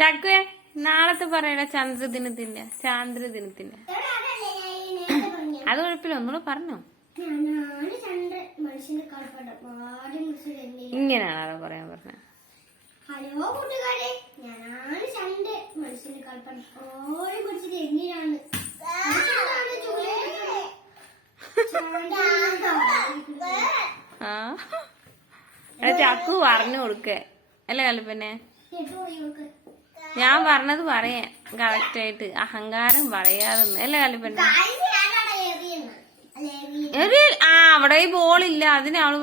ചക്കുവേ നാളത്തെ പറയണ ചാന്ദ്രദിനത്തിന്റെ അത് കുഴപ്പമില്ല, ഒന്നുകൂടെ പറഞ്ഞോ. ഇങ്ങനെയാണോ പറയാൻ പറഞ്ഞ? ഹലോ കൂട്ടുകാരെ, ഞാനാണ് ചണ്ട്. മനുഷ്യന് കളിപ്പണം ഓടി പിടിച്ചത് എങ്ങനെയാണ്? ചക്കു പറഞ്ഞു കൊടുക്കേ അല്ലേ കലിപ്പന്നെ? ഞാൻ പറഞ്ഞത് പറയാൻ കറക്റ്റായിട്ട്, അഹങ്കാരം പറയാതെന്ന് അല്ലേ കലിപ്പന്നെ? അവിടെ ഈ ബോളില്ല, അതിനവള്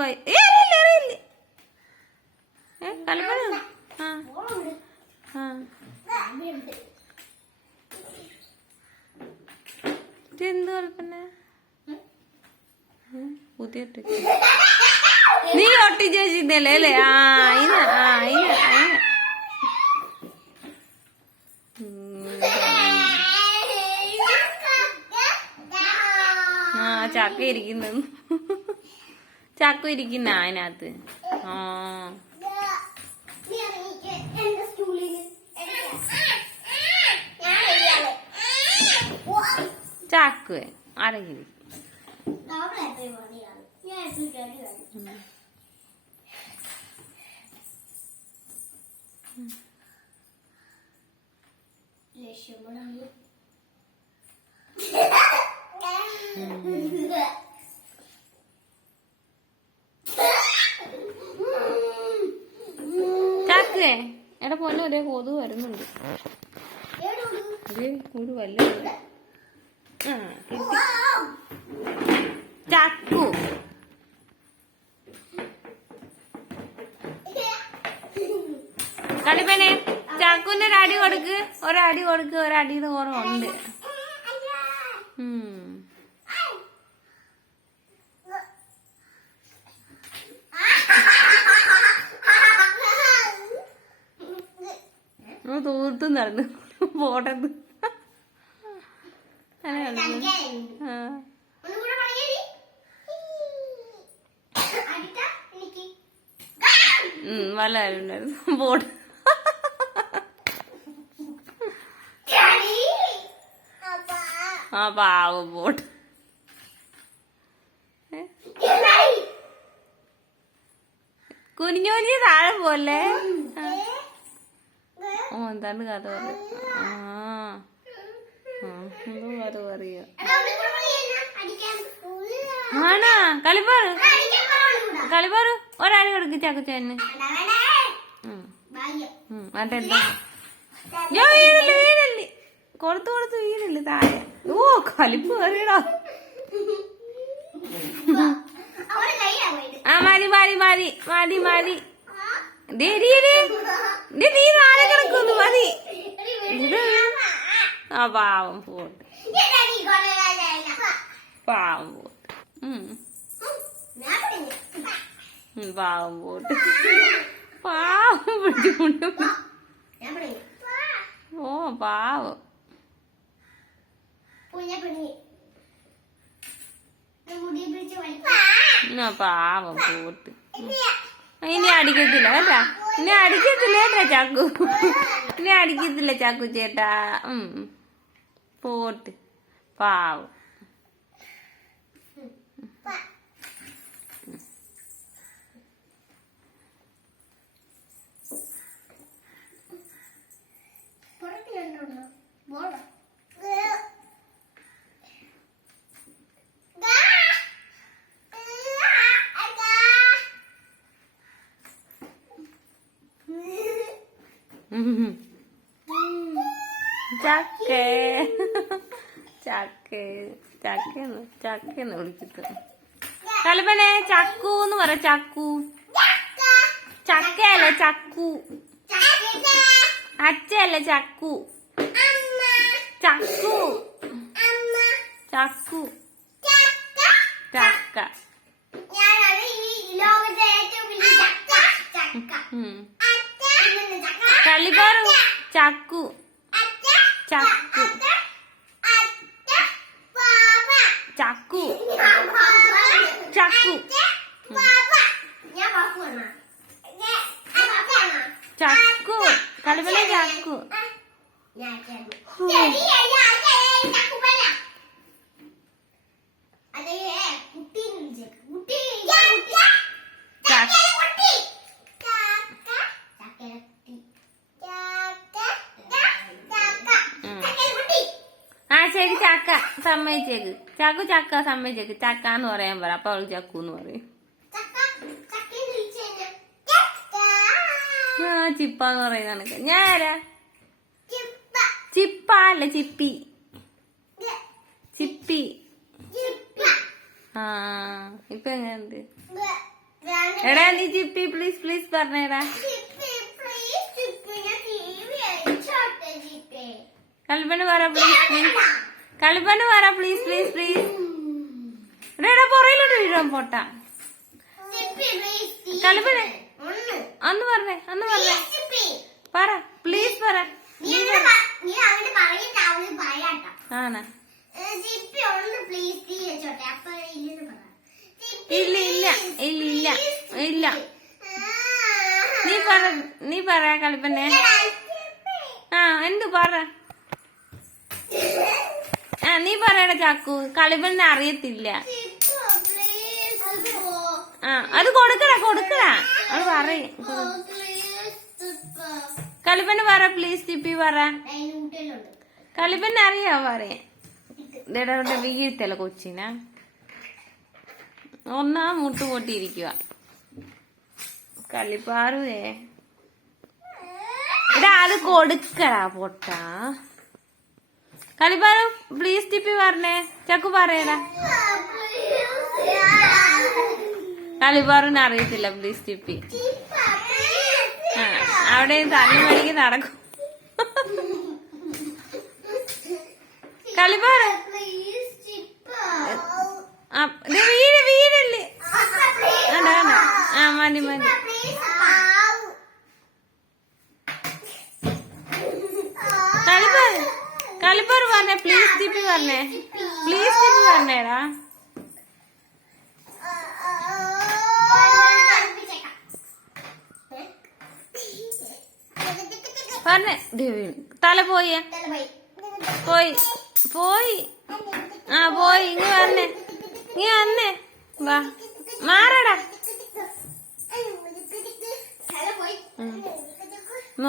കലിപ്പന. ഇതെന്ത് കലിപ്പന്നെ? പുതിയ നീ ഒട്ടിച്ച് വെച്ചിരുന്നല്ലേ അല്ലേ? ചക്ക ഇരിക്കുന്ന അതിനകത്ത്. ചക്കുവേ ആരെങ്കിലും ചക്കുവേ എടാ പൊന്നെ, ഒരേ കൊതുക് വരുന്നുണ്ട്. ഒരു വല്ല ചക്കു കളിപ്പനെ ചക്കുവിന്റെ ഒരടി കൊടുക്ക്, ഒരടിയുടെ കുറവുണ്ട്. തൂർത്തും നടന്നു പോട്ടത്. വല്ല കാര്യം ഉണ്ടായിരുന്നു പോട്ട്. പാവം പോട്ട്. കുനിഞ്ഞോലി താഴെ പോലെ. എന്താണ് കഥ പറയാ? എന്തോ കഥ പറയാ. ആണാ കളിപ്പാറു ഒരാളി കൊടുക്ക് ചക്കുച്ചേന്. മറ്റെന്താ വീരല്ലേ കൊടുത്ത് വീരല്ലേ താഴെ. ഓ കളിപ്പ് കയറിയടാ. മാറി നീ നാളെ കിടക്കുന്നു മതി. പാവം പോട്ട്, പാവം പോട്ട്, പാവം പിടിച്ചുകൊണ്ട്. ഓ പാവം പാവം പോട്ട്. ഇനി അടിക്കത്തില്ല കേട്ടാ, ഇനി അടിക്കത്തില്ല കേട്ടാ ചാക്കു, ഇനി അടിക്കത്തില്ല ചാക്കു ചേട്ടാ. പോട്ട് പാവം. ചക്കെന്ന് വിളിച്ചിട്ട് കലിപ്പനെ ചക്കു എന്ന് പറ. ചക്കു ചക്കയല്ല ചക്കു, അച്ചയല്ല ചക്കു, ചക്കു ചക്കു ചക്ക. കളിപ്പാറു ചക്കു ചക്കു ചക്കു ചക്കു ചക്കു കളിപ്പന ചക്കു. ചക്ക സമ്മതിച്ചേക്ക്. ചക്കു ചക്ക സമ്മതിച്ചേക്ക്. ചക്ക എന്ന് പറയാൻ പറ. അപ്പൊ അവള് ചക്കു എന്ന് പറയും. ആ ചിപ്പാന്ന് പറയുന്നതാണ്. ഞാൻ ആരാ? ചിപ്പ അല്ല ചിപ്പി. ചിപ്പി. ആ ഇപ്പൊ എങ്ങനെയുണ്ട്? എടാ നീ ചിപ്പി പ്ലീസ് പ്ലീസ് പറഞ്ഞേടാ. കൽപ്പന പറ പ്ലീസ് പ്ലീസ്. കൽപ്പന പറ പ്ലീസ് പ്ലീസ് പ്ലീസ്. എടാ പുറയിലോട്ട് വീഴാൻ പോട്ട. കൽപ്പന അന്ന് പറഞ്ഞേ പറ പ്ലീസ് പറ. ആണോ? ഇല്ല ഇല്ല ഇല്ല ഇല്ല ഇല്ല. നീ പറ കൽപ്പനെ. ആ എന്ത് പറ. ആ നീ പറയണ ചാക്കു. കളിപ്പനെ അറിയത്തില്ല. ആ അത് കൊടുക്കടാ. അത് പറയും. കളിപ്പന് പറ പ്ലീസ് ചിപ്പി പറ. കളിപ്പന്നെ അറിയാ പറയാ. വീഴ്ത്തല്ല കൊച്ചിന. ഒന്നാ മുട്ട് പൊട്ടിയിരിക്കുക. കളിപ്പാറുവേ ഇടാ അത് കൊടുക്കടാ പൊട്ട. കളിപ്പാറു പ്ലീസ് ചിപ്പി പറഞ്ഞേ. ചക്കു പറയടാ. കളിപ്പാറിന് അറിയത്തില്ല പ്ലീസ് ചിപ്പി. അവിടെ തല്ലുമണിക്ക് നടക്കും. കളിപ്പാറ് വീടല്ലേ. ആ മതി കളിപ്പാറ് പറഞ്ഞേ പ്ലീസ് ചിപ്പി പറഞ്ഞേ. പ്ലീസ് ചിപ്പി പറഞ്ഞേടാ. പറഞ്ഞേ. തല പോയി. ആ പോയി. ഇങ്ങ് വന്നേ വാ മാറടാ.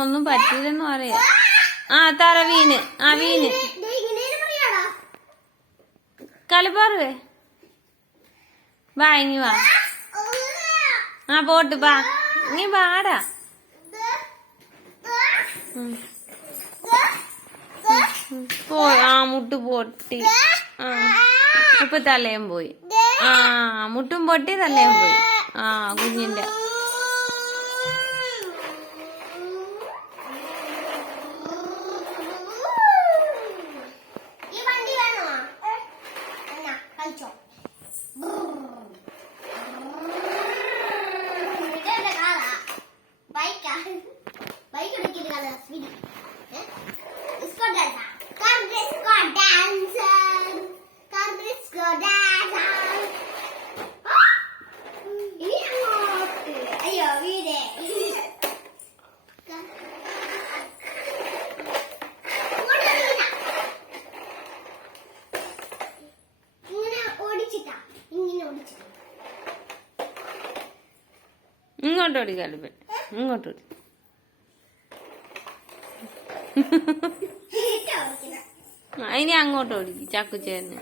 ഒന്നും പറ്റില്ലെന്ന് പറയാ. ആ തറ വീണ്. കളിപ്പാറുവേ വാ ഇങ്ങി വാ. ആ പോട്ട് വാ. നീ വാടാ. പോയി. ആ മുട്ട് പൊട്ടി. ആ ഇപ്പൊ തലയും പോയി. ആ മുട്ടും പൊട്ടി തലയും പോയി. ആ കുഞ്ഞിന്റെ. ഇങ്ങോട്ടോടി കളിപ്പൻ. ഇങ്ങോട്ടോടി. ഇനി അങ്ങോട്ട് ഓടിക്കും ചക്കുച്ചേന്.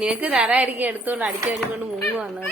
നിനക്ക് തരായിരിക്കും എടുത്തോണ്ട് അടിച്ചു കൊണ്ട് മുങ്ങ് വന്നത്.